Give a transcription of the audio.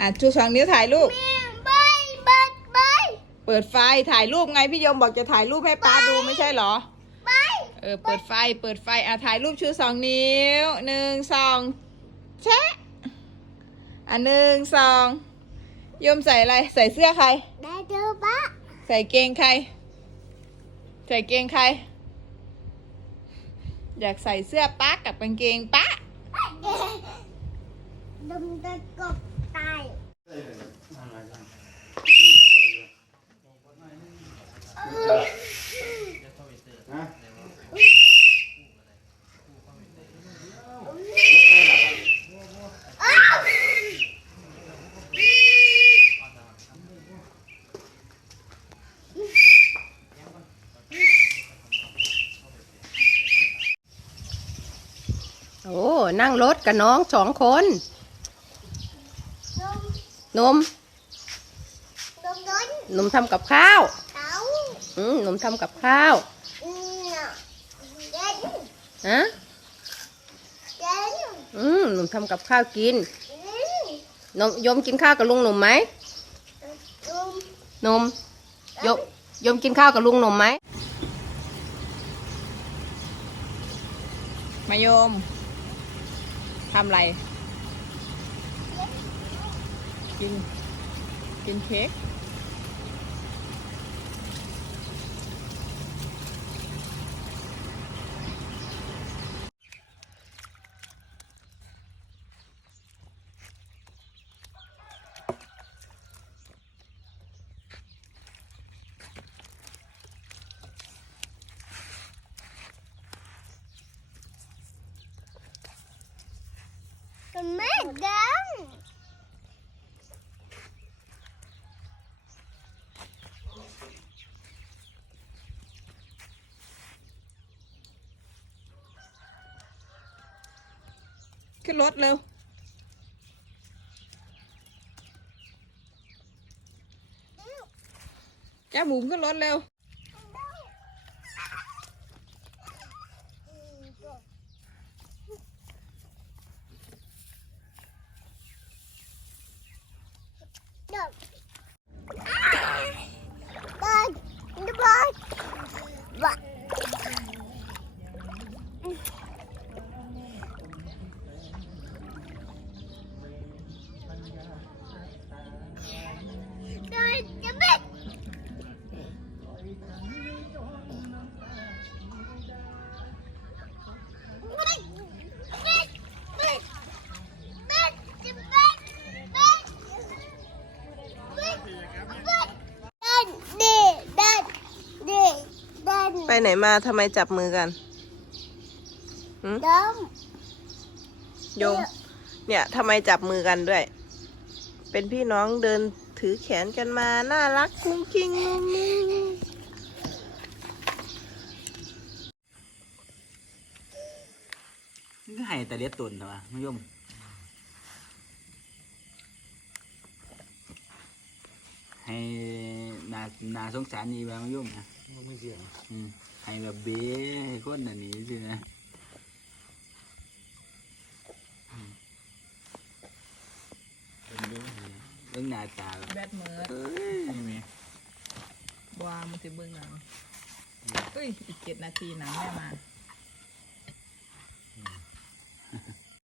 อะชูสองนิ้วถ่ายรูปใบใบใบเปิดไฟถ่ายรูปไงพี่ยมบอกจะถ่ายรูปให้ป้าดูไม่ใช่เหรอใบเออเปิดไฟเปิดไฟอะถ่ายรูปชูสองนิ้วหนึ่งสองแชะอะหนึ่งสองยมใส่อะไรใส่เสื้อใคร ได้เจอปะใส่เกงใคร ใส่เกงใคร อยากใส่เสื้อป้ากับกางเกงป้า ดมตะกบตาย โอ้ นั่งรถกับน้องสองคน นมนมนมร้อนนมทำกับข้าวเต้าอืมนมทำกับข้าว อืมน่ะเย็นฮะเย็นอืมนมทำกับข้าวกินอืมนมยมกินข้าวกับลุงหนุ่มไหมนมนมยมยมกินข้าวกับลุงหนุ่มไหมมายมทำอะไร กิน กินเค้กมันไม่ดัง ขึ้นรถเร็วจ้าหมูขึ้นรถเร็วเดินเดินเดินบะเดินจะไม่ ไปไหนมาทำไมจับมือกันดมโยม เนี่ยทำไมจับมือกันด้วย เป็นพี่น้องเดินถือแขนกันมา น่ารักกุ้งกิ้งงุ้งงิ้ง นี่ก็ให้ แต่เล็ดตุนเถอะวะไม่ยมให้นานาสงสารนี่แบบไม่ยมนะไม่เสียงอืมให้แบบเบ้ให้คนอันนี้สินะอืมเบิ่งหน้าตาแบบแบตเมิร์ดเอ้ยไม่มีวางมันถือเบื้องหลังเฮ้ยอีกเจ็ดนาทีหนังแม่มา